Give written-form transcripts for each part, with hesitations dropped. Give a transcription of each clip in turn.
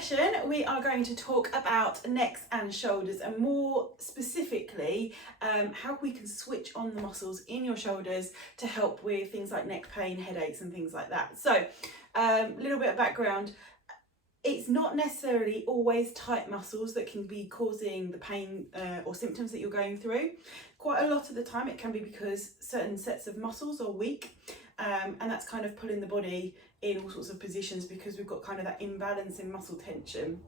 session, we are going to talk about necks and shoulders, and more specifically, how we can switch on the muscles in your shoulders to help with things like neck pain, headaches, and things like that. So, a little bit of background. It's not necessarily always tight muscles that can be causing the pain or symptoms that you're going through. Quite a lot of the time, it can be because certain sets of muscles are weak, and that's kind of pulling the body in all sorts of positions because we've got kind of that imbalance in muscle tension.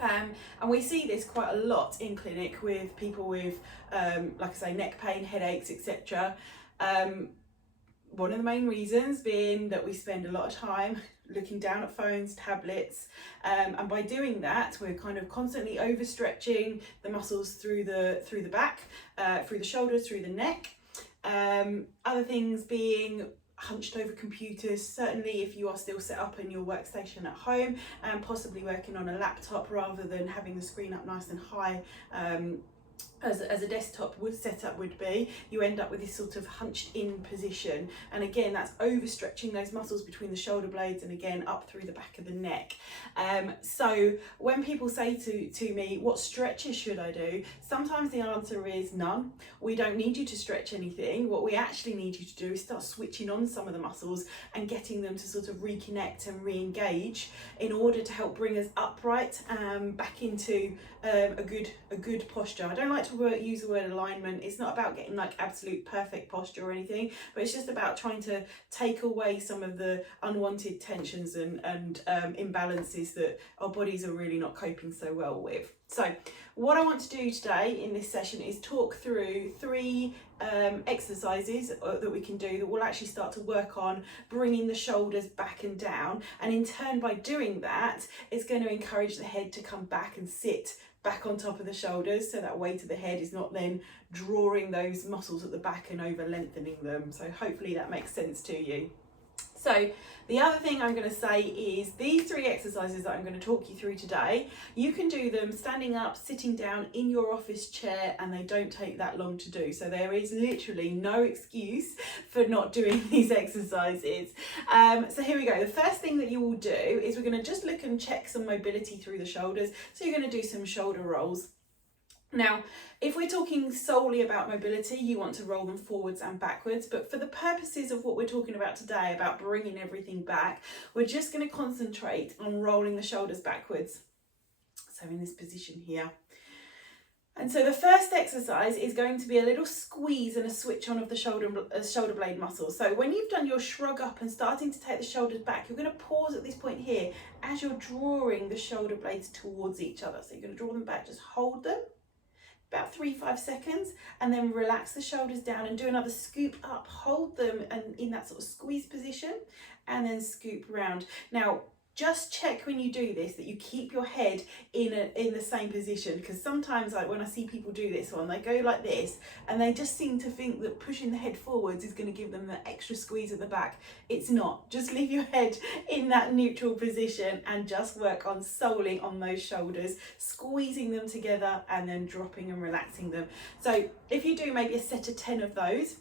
And we see this quite a lot in clinic with people with, like I say, neck pain, headaches, etc. One of the main reasons being that we spend a lot of time looking down at phones, tablets, and by doing that, we're kind of constantly overstretching the muscles through the back, through the shoulders, through the neck. Other things being hunched over computers, certainly if you are still set up in your workstation at home and possibly working on a laptop rather than having the screen up nice and high, as a desktop setup would be, you end up with this sort of hunched in position, and again that's overstretching those muscles between the shoulder blades and again up through the back of the neck. So when people say to me, what stretches should I do, sometimes the answer is none. We don't need you to stretch anything. What we actually need you to do is start switching on some of the muscles and getting them to sort of reconnect and re-engage in order to help bring us upright back into a good posture. I don't like to use the word alignment. It's not about getting like absolute perfect posture or anything, but it's just about trying to take away some of the unwanted tensions and imbalances that our bodies are really not coping so well with. So what I want to do today in this session is talk through three exercises that we can do that will actually start to work on bringing the shoulders back and down, and in turn by doing that it's going to encourage the head to come back and sit back on top of the shoulders, so that weight of the head is not then drawing those muscles at the back and over lengthening them. So hopefully that makes sense to you. So the other thing I'm going to say is these three exercises that I'm going to talk you through today, you can do them standing up, sitting down in your office chair, and they don't take that long to do. So there is literally no excuse for not doing these exercises. So here we go. The first thing that you will do is we're going to just look and check some mobility through the shoulders. So you're going to do some shoulder rolls. Now, if we're talking solely about mobility, you want to roll them forwards and backwards, but for the purposes of what we're talking about today, about bringing everything back, we're just going to concentrate on rolling the shoulders backwards. So in this position here. And so the first exercise is going to be a little squeeze and a switch on of the shoulder blade muscles. So when you've done your shrug up and starting to take the shoulders back, you're going to pause at this point here as you're drawing the shoulder blades towards each other. So you're going to draw them back, just hold them about 3-5 seconds, and then relax the shoulders down and do another scoop up, hold them and in that sort of squeeze position, and then scoop round. Now just check when you do this that you keep your head in the same position, because sometimes, like when I see people do this one, they go like this and they just seem to think that pushing the head forwards is going to give them the extra squeeze at the back. It's not. Just leave your head in that neutral position and just work on solely on those shoulders, squeezing them together and then dropping and relaxing them. So if you do maybe a set of 10 of those,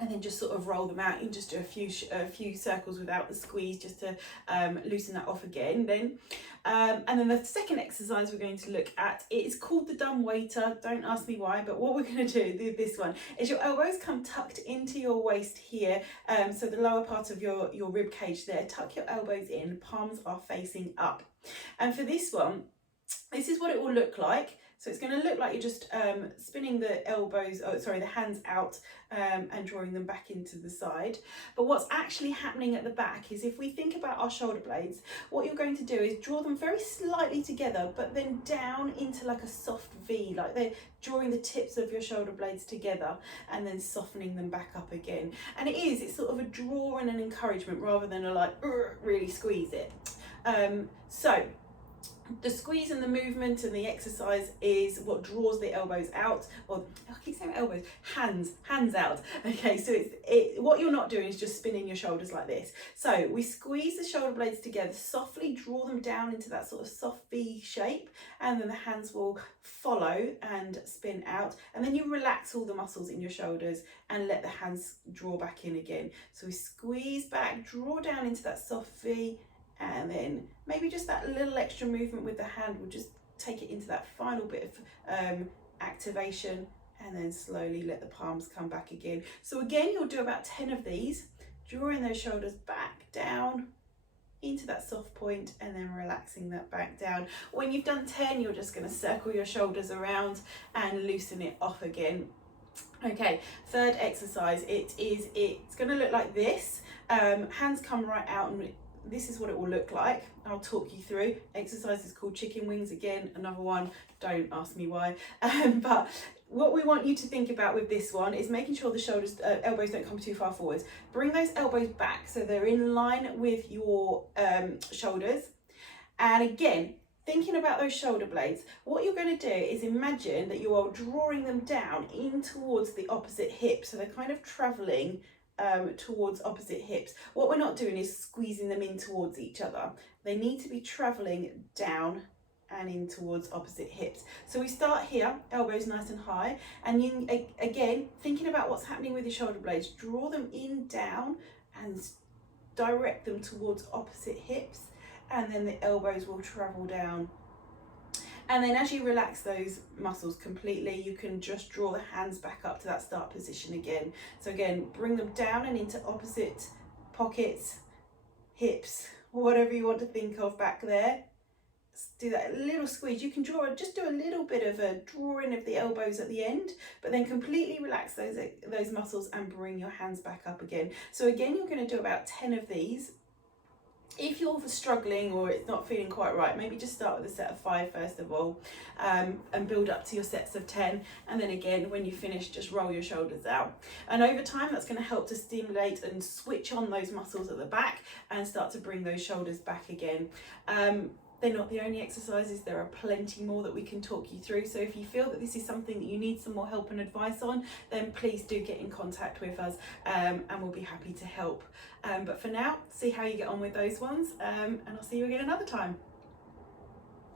and then just sort of roll them out, you can just do a few circles without the squeeze, just to loosen that off again then. And then the second exercise we're going to look at, it is called the dumb waiter. Don't ask me why, but what we're going to do this one is your elbows come tucked into your waist here, so the lower part of your rib cage there. Tuck your elbows in, palms are facing up. And for this one, this is what it will look like. So it's going to look like you're just spinning the the hands out and drawing them back into the side. But what's actually happening at the back is, if we think about our shoulder blades, what you're going to do is draw them very slightly together, but then down into like a soft V, like they're drawing the tips of your shoulder blades together and then softening them back up again. And it's sort of a draw and an encouragement rather than a like, really squeeze it. So the squeeze and the movement and the exercise is what draws the elbows out, or I keep saying elbows, hands out. Okay, so what you're not doing is just spinning your shoulders like this. So we squeeze the shoulder blades together, softly draw them down into that sort of soft V shape, and then the hands will follow and spin out, and then you relax all the muscles in your shoulders and let the hands draw back in again. So we squeeze back, draw down into that soft V, and then maybe just that little extra movement with the hand will just take it into that final bit of activation, and then slowly let the palms come back again. So again, you'll do about 10 of these, drawing those shoulders back down into that soft point and then relaxing that back down. When you've done 10, you're just going to circle your shoulders around and loosen it off again. Okay, third exercise, it's going to look like this. Hands come right out, and this is what it will look like. I'll talk you through. Exercise is called chicken wings. Again, another one, don't ask me why. But what we want you to think about with this one is making sure the shoulders, elbows don't come too far forwards. Bring those elbows back so they're in line with your shoulders. And again, thinking about those shoulder blades, what you're going to do is imagine that you are drawing them down in towards the opposite hip. So they're kind of traveling towards opposite hips. What we're not doing is squeezing them in towards each other. They need to be traveling down and in towards opposite hips. So we start here, elbows nice and high, and you, again, thinking about what's happening with your shoulder blades, draw them in down and direct them towards opposite hips, and then the elbows will travel down. And then as you relax those muscles completely, you can just draw the hands back up to that start position again. So again, bring them down and into opposite pockets, hips, whatever you want to think of back there. Do that little squeeze. You can just do a little bit of a drawing of the elbows at the end, but then completely relax those muscles and bring your hands back up again. So again, you're going to do about 10 of these. If you're struggling or it's not feeling quite right, maybe just start with a set of 5 first of all, and build up to your sets of 10. And then again, when you finish, just roll your shoulders out. And over time, that's going to help to stimulate and switch on those muscles at the back and start to bring those shoulders back again. They're not the only exercises, there are plenty more that we can talk you through. So if you feel that this is something that you need some more help and advice on, then please do get in contact with us, and we'll be happy to help. But for now, see how you get on with those ones, and I'll see you again another time.